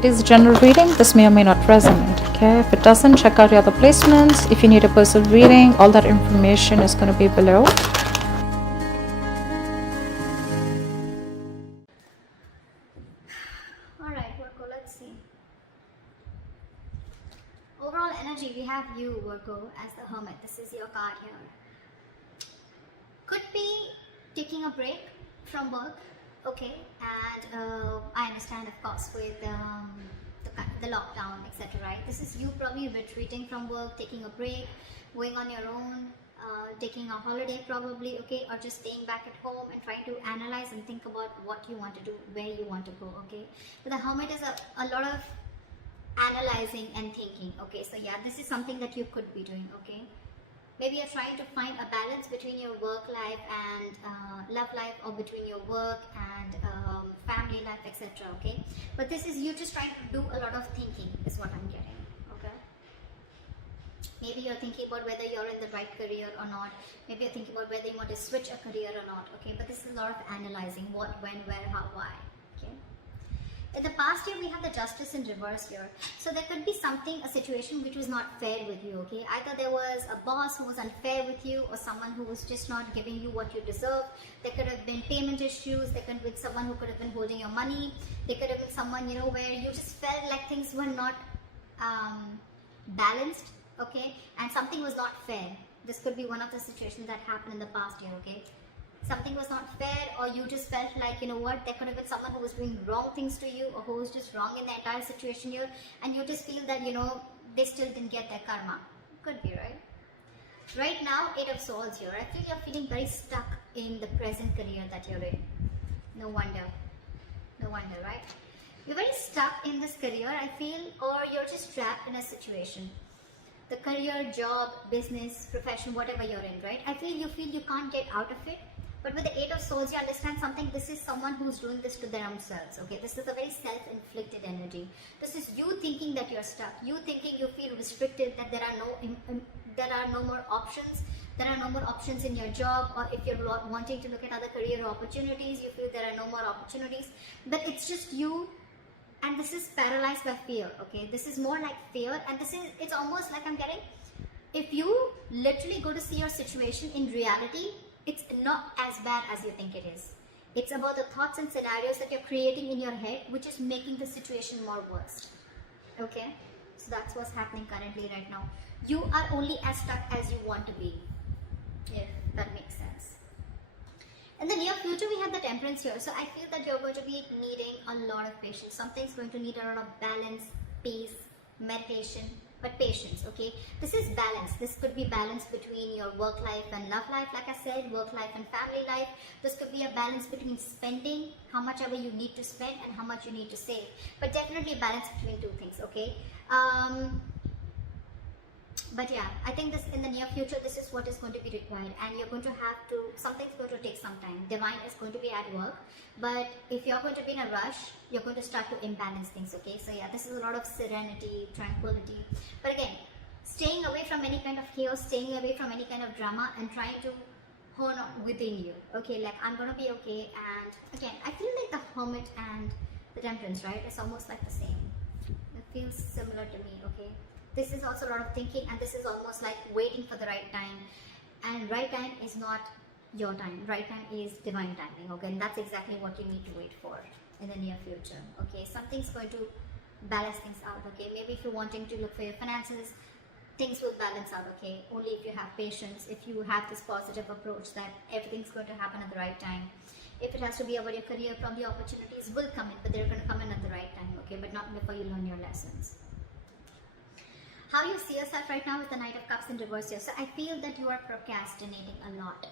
It is a general reading. This may or may not resonate. Okay, if it doesn't, check out your other placements. If you need a personal reading, all that information is going to be below. Alright, Virgo, let's see. Overall energy, we have you, Virgo, as the Hermit. This is your card here. Could be taking a break from work, okay, and I understand, of course, with the lockdown, etc., right? This is you probably retreating from work, taking a break, going on your own, taking a holiday probably, okay, or just staying back at home and trying to analyze and think about what you want to do, where you want to go, okay? But the Hermit is a lot of analyzing and thinking, okay? So yeah, this is something that you could be doing, okay? Maybe you're trying to find a balance between your work life and love life, or between your work and family life, etc., okay? But this is you just trying to do a lot of thinking is what I'm getting, okay? Maybe you're thinking about whether you're in the right career or not. Maybe you're thinking about whether you want to switch a career or not, okay? But this is a lot of analyzing what, when, where, how, why, okay? In the past year, we have the Justice in reverse here. So there could be something, a situation which was not fair with you, okay? Either there was a boss who was unfair with you, or someone who was just not giving you what you deserve. There could have been payment issues. There could have been someone who could have been holding your money. There could have been someone, you know, where you just felt like things were not balanced, okay? And something was not fair. This could be one of the situations that happened in the past year, okay? Something was not fair, or you just felt like, you know what, there could have been someone who was doing wrong things to you, or who was just wrong in the entire situation here, and you just feel that, you know, they still didn't get their karma. Could be, right? Right now, 8 of Swords here. I feel you're feeling very stuck in the present career that you're in. No wonder. No wonder, right? You're very stuck in this career, I feel, or you're just trapped in a situation. The career, job, business, profession, whatever you're in, right? I feel you can't get out of it. But with the 8 of Swords, you understand something. This is someone who's doing this to themselves, okay? This is a very self-inflicted energy. This is you thinking that you're stuck. You thinking you feel restricted, that there are no more options. There are no more options in your job, or if you're wanting to look at other career opportunities, you feel there are no more opportunities. But it's just you, and this is paralyzed by fear, okay? This is more like fear, and it's almost like I'm getting, if you literally go to see your situation in reality, it's not as bad as you think it is. It's about the thoughts and scenarios that you're creating in your head, which is making the situation more worse. Okay? So that's what's happening currently right now. You are only as stuck as you want to be, if that makes sense. In the near future, we have the Temperance here. So I feel that you're going to be needing a lot of patience. Something's going to need a lot of balance, peace, meditation, but patience, okay? This is balance. This could be balance between your work life and love life, like I said, work life and family life. This could be a balance between spending, how much ever you need to spend, and how much you need to save. But definitely a balance between two things, okay? But yeah, I think this in the near future, this is what is going to be required, and you're going to have to, something's going to take some time. Divine is going to be at work, but if you're going to be in a rush, you're going to start to imbalance things, okay? So yeah, this is a lot of serenity, tranquility, but again, staying away from any kind of chaos, staying away from any kind of drama, and trying to hone on within you, okay? Like, I'm going to be okay. And again, I feel like the Hermit and the Temperance, right? It's almost like the same. It feels similar to me, okay? This is also a lot of thinking, and this is almost like waiting for the right time. And right time is not your time. Right time is divine timing, okay? And that's exactly what you need to wait for in the near future, okay? Something's going to balance things out, okay? Maybe if you're wanting to look for your finances, things will balance out, okay? Only if you have patience, if you have this positive approach that everything's going to happen at the right time. If it has to be about your career, probably opportunities will come in, but they're going to come in at the right time, okay? But not before you learn your lessons. How you see yourself right now is the Knight of Cups in reverse here. So I feel that you are procrastinating a lot.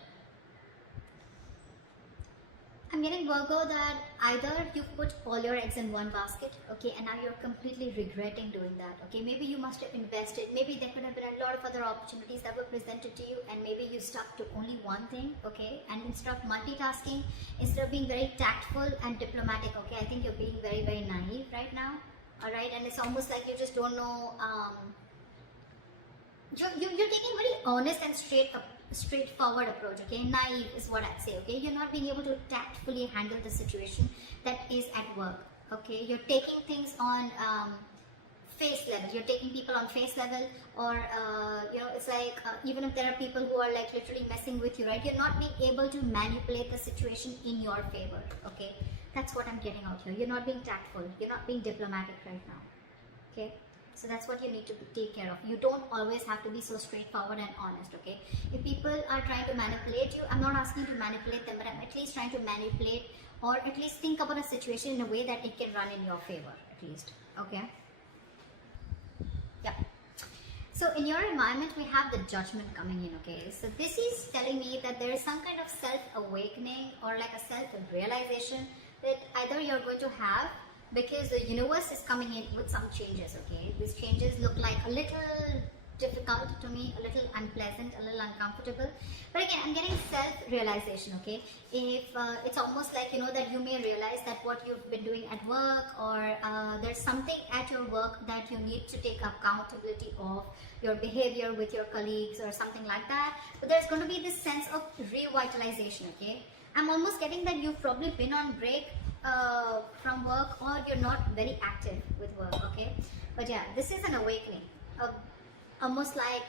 I'm getting, Virgo, that either you've put all your eggs in one basket, okay, and now you're completely regretting doing that, okay. Maybe you must have invested, maybe there could have been a lot of other opportunities that were presented to you, and maybe you stuck to only one thing, okay. And instead of multitasking, instead of being very tactful and diplomatic, okay, I think you're being very, very naive right now, alright. And it's almost like you just don't know, you're taking very honest and straightforward approach, okay. Naive is what I'd say, okay. You're not being able to tactfully handle the situation that is at work, okay? You're taking things on face level. You're taking people on face level, or you know, it's like even if there are people who are like literally messing with you, right? You're not being able to manipulate the situation in your favor, okay? That's what I'm getting out here. You're not being tactful. You're not being diplomatic right now, okay? So that's what you need to take care of. You don't always have to be so straightforward and honest, okay? If people are trying to manipulate you, I'm not asking you to manipulate them, but I'm at least trying to manipulate, or at least think about a situation in a way that it can run in your favor, at least, okay? Yeah. So in your environment, we have the Judgment coming in, okay? So this is telling me that there is some kind of self-awakening or like a self-realization that either you're going to have, because the universe is coming in with some changes, okay? These changes look like a little difficult to me, a little unpleasant, a little uncomfortable. But again, I'm getting self-realization, okay? If it's almost like, you know, that you may realize that what you've been doing at work, or there's something at your work that you need to take accountability of, your behavior with your colleagues or something like that. But there's going to be this sense of revitalization, okay? I'm almost getting that you've probably been on break from work, or you're not very active with work, okay? But yeah, this is an awakening, almost like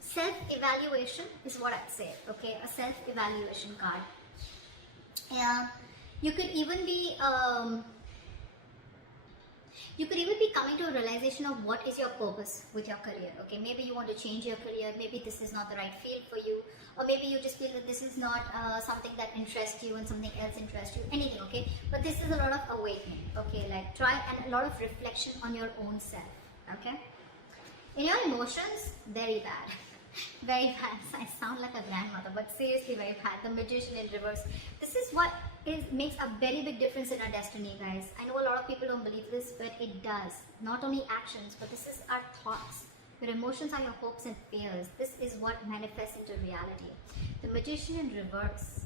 self-evaluation is what I'd say, okay? A self-evaluation card. Yeah, you could even be coming to a realization of what is your purpose with your career, okay? Maybe you want to change your career, maybe this is not the right field for you, or maybe you just feel that this is not something that interests you and something else interests you, anything, okay? But this is a lot of awakening, okay? Like try, and a lot of reflection on your own self, okay? In your emotions, very bad. Very bad. I sound like a grandmother, but seriously very bad. The Magician in reverse. This is what makes a very big difference in our destiny, guys. I know a lot of people don't believe this, but it does. Not only actions, but this is our thoughts. Your emotions are your hopes and fears. This is what manifests into reality. The Magician in reverse.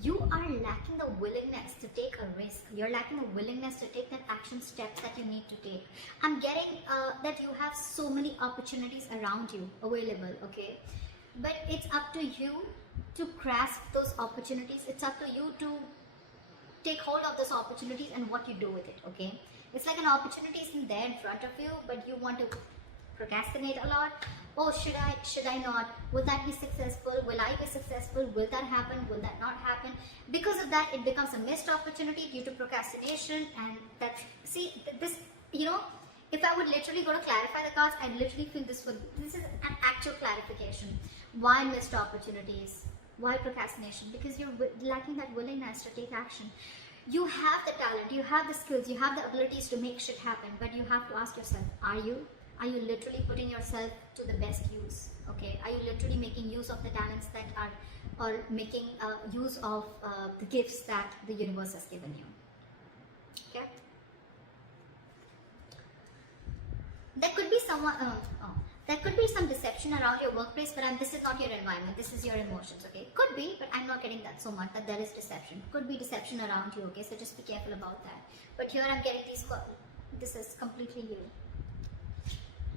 You are lacking the willingness to take a risk. You're lacking the willingness to take that action steps that you need to take. I'm getting that you have so many opportunities around you available, okay? But it's up to you to grasp those opportunities. It's up to you to take hold of those opportunities and what you do with it, okay? It's like an opportunity is in there in front of you, but you want to procrastinate a lot. Oh, should I not? Will that be successful? Will I be successful? Will that happen? Will that not happen? Because of that, it becomes a missed opportunity due to procrastination. And that's, see, this, you know, if I would literally go to clarify the cards, I literally feel this is an actual clarification. Why missed opportunities? Why procrastination? Because you're lacking that willingness to take action. You have the talent, you have the skills, you have the abilities to make shit happen, but you have to ask yourself, are you literally putting yourself to the best use, okay? Are you literally making use of the talents that are, or making use of the gifts that the universe has given you, okay? There could be someone, there could be some deception around your workplace, but this is not your environment, this is your emotions, okay? Could be, but I'm not getting that so much, that there is deception. Could be deception around you, okay? So just be careful about that. But here I'm getting these, this is completely you.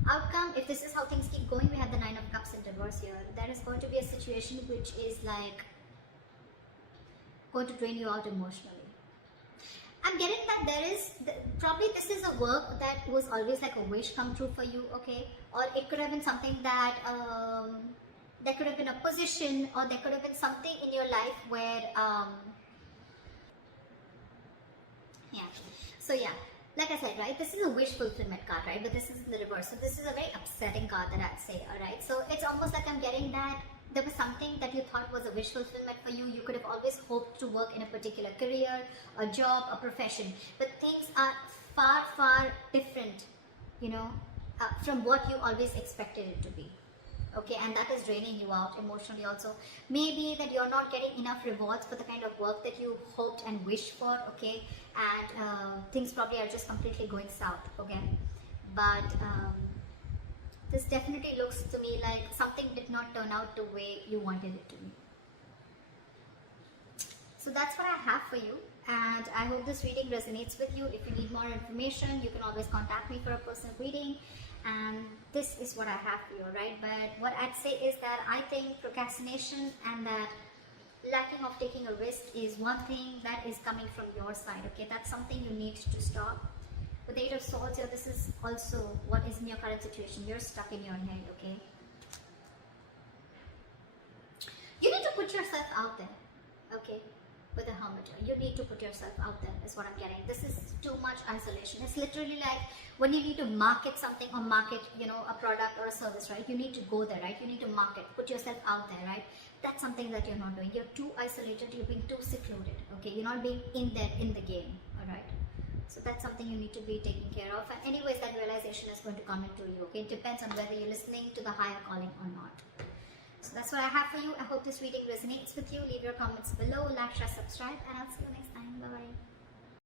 Outcome, if this is how things keep going, we have the Nine of Cups in reverse here. There is going to be a situation which is like going to drain you out emotionally. I'm getting that there is, probably this is a work that was always like a wish come true for you, okay? Or it could have been something that, there could have been a position, or there could have been something in your life where, yeah. So yeah. Like I said, right, this is a wish fulfillment card, right, but this is in the reverse. So this is a very upsetting card that I'd say, alright. So it's almost like I'm getting that there was something that you thought was a wish fulfillment for you. You could have always hoped to work in a particular career, a job, a profession. But things are far, far different, you know, from what you always expected it to be. Okay, and that is draining you out emotionally also. Maybe that you're not getting enough rewards for the kind of work that you hoped and wished for, okay? And things probably are just completely going south, okay? But this definitely looks to me like something did not turn out the way you wanted it to be. So that's what I have for you. And I hope this reading resonates with you. If you need more information, you can always contact me for a personal reading. And this is what I have for you, right? But what I'd say is that I think procrastination and that lacking of taking a risk is one thing that is coming from your side, okay? That's something you need to stop. With the Eight of Swords here, this is also what is in your current situation. You're stuck in your head, okay? You need to put yourself out there, okay? With the Hermit here, you need to put yourself out there is what I'm getting. This is too much isolation. It's literally like when you need to market something or market, you know, a product or a service, right? You need to go there, right? You need to market, put yourself out there, right? That's something that you're not doing. You're too isolated, you're being too secluded, okay? You're not being in there in the game, all right? So that's something you need to be taking care of. And anyways, that realization is going to come into you, okay? It depends on whether you're listening to the higher calling or not. So that's what I have for you. I hope this reading resonates with you. Leave your comments below, like, share, subscribe, and I'll see you next time. Bye-bye.